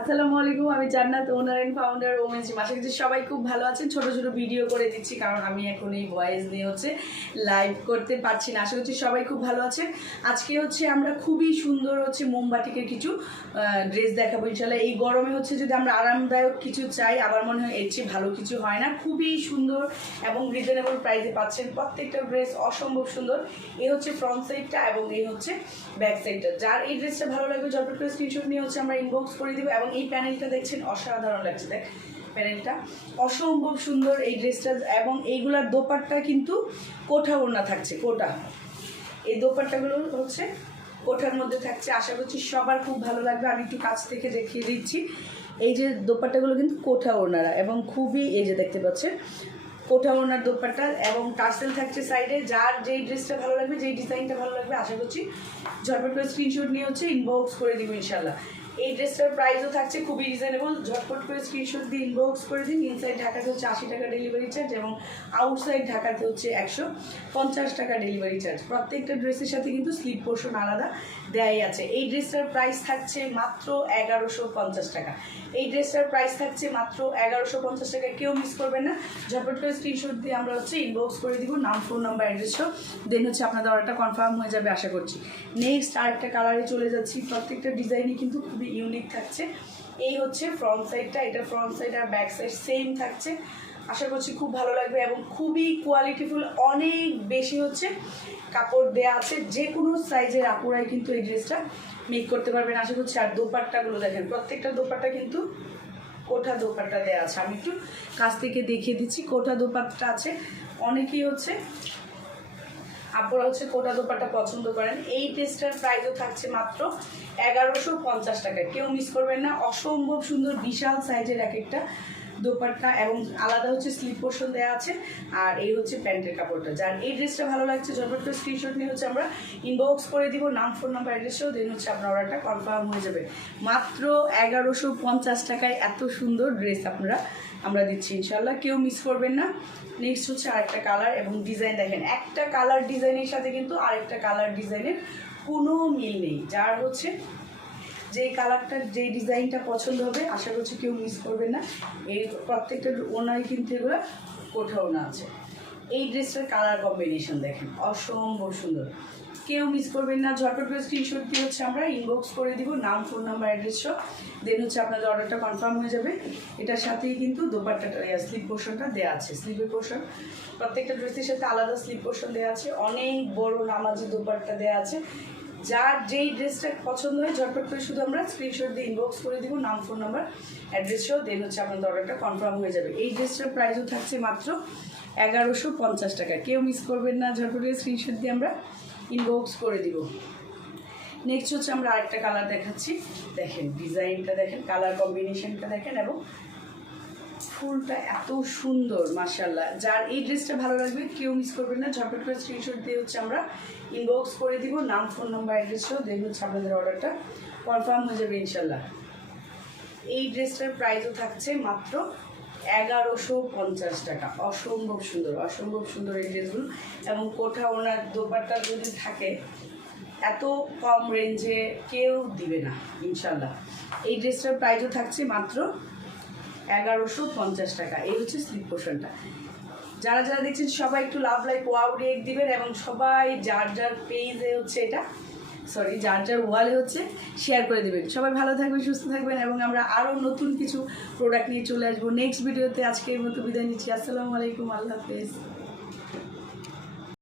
আসসালামু আলাইকুম, আমি Jannat, owner and founder women's gym. আশা করছি সবাই খুব ভালো আছেন। ছোট ছোট ভিডিও করে দিচ্ছি কারণ আমি এখন এই ভয়েস নিয়ে লাইভ করতে পারছি না। আশা করছি সবাই খুব ভালো আছেন। আজকে আমরা খুবই সুন্দর মোমবাটিকের কিছু ড্রেস দেখাবো ইনশাল্লাহ। এই গরমে যদি আমরা আরামদায়ক কিছু চাই, আমার মনে হয় এর চেয়ে ভালো কিছু হয় না। খুবই সুন্দর এবং রিজনেবল প্রাইসে পাচ্ছেন। প্রত্যেকটা ড্রেস অসম্ভব সুন্দর। এই ফ্রন্ট সাইডটা এবং এই ব্যাক সাইডটা। যার এই ড্রেসটা ভালো লাগবে ঝটপট করে স্ক্রিনশট নিয়ে আমরা ইনবক্স করে দিব। এবং এই প্যানেলটা দেখছেন অসাধারণ লাগছে, দেখ প্যানেলটা অসম্ভব সুন্দর এই ড্রেসটা। এবং এইগুলার দোপাট্টা কিন্তু কোঠা ওড়না থাকছে, কোটা। এই দোপাট্টাগুলো কোঠার মধ্যে থাকছে। আশা করছি সবার খুব ভালো লাগবে। আমি একটু কাছ থেকে দেখিয়ে দিচ্ছি। এই যে দোপাট্টাগুলো কিন্তু কোঠা ওড়নারা এবং খুবই, এই যে দেখতে পাচ্ছেন কোঠা ওড়নার দোপাট্টা এবং টার্সেল থাকছে সাইডে। যার যেই ড্রেসটা ভালো লাগবে, যেই ডিজাইনটা ভালো লাগবে, আশা করছি ঝটপট করে স্ক্রিনশট নিয়ে ইনবক্স করে দিব ইনশাল্লাহ। এই ড্রেসটার প্রাইসও থাকছে খুবই রিজনেবল। ঝটপট করে স্ক্রিনশট দিয়ে ইনবক্স করে দিন। ইনসাইড ঢাকাতে 80 টাকা ডেলিভারি চার্জ এবং আউটসাইড ঢাকাতে 150 টাকা ডেলিভারি চার্জ। প্রত্যেকটা ড্রেসের সাথে কিন্তু স্লিপ পোর্শন আলাদা দেয়াই আছে। এই ড্রেসটার প্রাইস থাকছে মাত্র 1150 টাকা। এই ড্রেসটার প্রাইস থাকছে মাত্র 1150 টাকা। কেউ মিস করবেন না। ঝটপট করে স্ক্রিনশট দিয়ে আমরা ইনবক্স করে দিব, নাম, ফোন নাম্বার, অ্যাড্রেসও। দেন আপনাদের অর্ডারটা কনফার্ম হয়ে যাবে আশা করছি। নেক্সট আরেকটা কালারে চলে যাচ্ছি। প্রত্যেকটা ডিজাইনই কিন্তু খুবই ইউনিক থাকছে। এই ফ্রন্ট সাইডটা, এটা ফ্রন্ট সাইড আর ব্যাক সাইড সেম থাকছে। আশা করছি খুব ভালো লাগবে এবং খুবই কোয়ালিটিফুল। অনেক বেশি কাপড় দেয়া আছে। যে কোনো সাইজের আপুরাই কিন্তু এই ড্রেসটা মেক করতে পারবেন আশা করছি। আর দোপাট্টাগুলো দেখেন, প্রত্যেকটা দোপাট্টা কিন্তু কোঠা দোপাট্টা দেওয়া আছে। আমি একটু কাছ থেকে দেখিয়ে দিচ্ছি। কোঠা দোপাট্টা আছে। অনেকেই আপনারা কোটা দোপাট্টা পছন্দ করেন। এই ড্রেসটার প্রাইসও থাকছে মাত্র 1150 টাকায়। কেউ মিস করবেন না। অসম্ভব সুন্দর বিশাল সাইজের এক একটা দোপাট্টা এবং আলাদা স্লিপ পোর্শন দেওয়া আছে। আর এই প্যান্টের কাপড়টা। যার এই ড্রেসটা ভালো লাগছে ঝটপট করে স্ক্রিনশট নিয়ে আমরা ইনবক্স করে দিব, নাম, ফোন নাম্বার, অ্যাড্রেসও। দেন আপনার অর্ডারটা কনফার্ম হয়ে যাবে। মাত্র 1150 টাকায় এত সুন্দর ড্রেস আমরা দিচ্ছি ইনশাল্লাহ। কেউ মিস করবেন না। নেক্সট আরেকটা কালার এবং ডিজাইন দেখেন। একটা কালার ডিজাইনের সাথে কিন্তু আরেকটা কালার ডিজাইনের কোনো মিল নেই। যার যেই কালারটা, যেই ডিজাইনটা পছন্দ হবে, আশা করছি কেউ মিস করবেন না। এই প্রত্যেকটা ওনাই কিন্তু এগুলো কোঠা ওনা আছে। এই ড্রেসটার কালার কম্বিনেশন দেখেন অসম্ভব সুন্দর। কেউ মিস করবেন না। ঝটপট করে স্ক্রিনশট দিয়ে আমরা ইনবক্স করে দিব, নাম, ফোন নাম্বার, অ্যাড্রেসও। দেন আপনাদের অর্ডারটা কনফার্ম হয়ে যাবে। এটার সাথেই কিন্তু দোপাট্টাটা, স্লিপ পোর্শনটা দেওয়া আছে। স্লিপের পোর্শন প্রত্যেকটা ড্রেসের সাথে আলাদা স্লিপ পোর্শন দেওয়া আছে। অনেক বড় নামাজি দোপাট্টা দেওয়া আছে। যার যেই ড্রেসটা পছন্দ হয় ঝটপট করে আমরা স্ক্রিনশট দিয়ে ইনবক্স করে দিব, নাম, ফোন নাম্বার, অ্যাড্রেসও। দেন আপনাদের অর্ডারটা কনফার্ম হয়ে যাবে। এই ড্রেসটার প্রাইসও থাকছে মাত্র 1150 টাকা। কেউ মিস করবেন না। ঝটপট করে স্ক্রিনশট দিয়ে আমরা ইনবক্স করে দিব। নেক্সট আমরা আরেকটা কালার দেখাচ্ছি। দেখেন ডিজাইনটা দেখেন, কালার কম্বিনেশনটা দেখেন এবং ফুলটা এত সুন্দর মাশাআল্লাহ। যার এই ড্রেসটা ভালো লাগবে কেউ মিস করবেন না। ঝটপট করে স্ক্রিনশট দিয়ে আমরা ইনবক্স করে দিব, নাম, ফোন নাম্বার, অ্যাড্রেসও। দেন আপনাদের অর্ডারটা কনফার্ম হয়ে যাবে ইনশাল্লাহ। এই ড্রেসটার প্রাইসও থাকছে মাত্র 1150 টাকা। অসম্ভব সুন্দর, অসম্ভব সুন্দর এই ড্রেসগুলো। এবং কোঠা ওনার দোপাট্টা যদি থাকে এত কম রেঞ্জে কেউ দিবে না ইনশাল্লাহ। এই ড্রেসটার প্রাইসও থাকছে মাত্র 1150 টাকা। এই স্লিপ পোর্শনটা। যারা যারা দেখছেন সবাই একটু লাভ, লাইক, ওয়াও রিয়েক্ট দিবেন এবং সবাই যার যার পেজে এটা যার যার ওয়ালে শেয়ার করে দেবেন। সবাই ভালো থাকবেন, সুস্থ থাকবেন এবং আমরা আরও নতুন কিছু প্রোডাক্ট নিয়ে চলে আসবো নেক্সট ভিডিওতে। আজকের মতো বিদায় নিচ্ছি। আসসালামু আলাইকুম, আল্লাহ হাফেজ।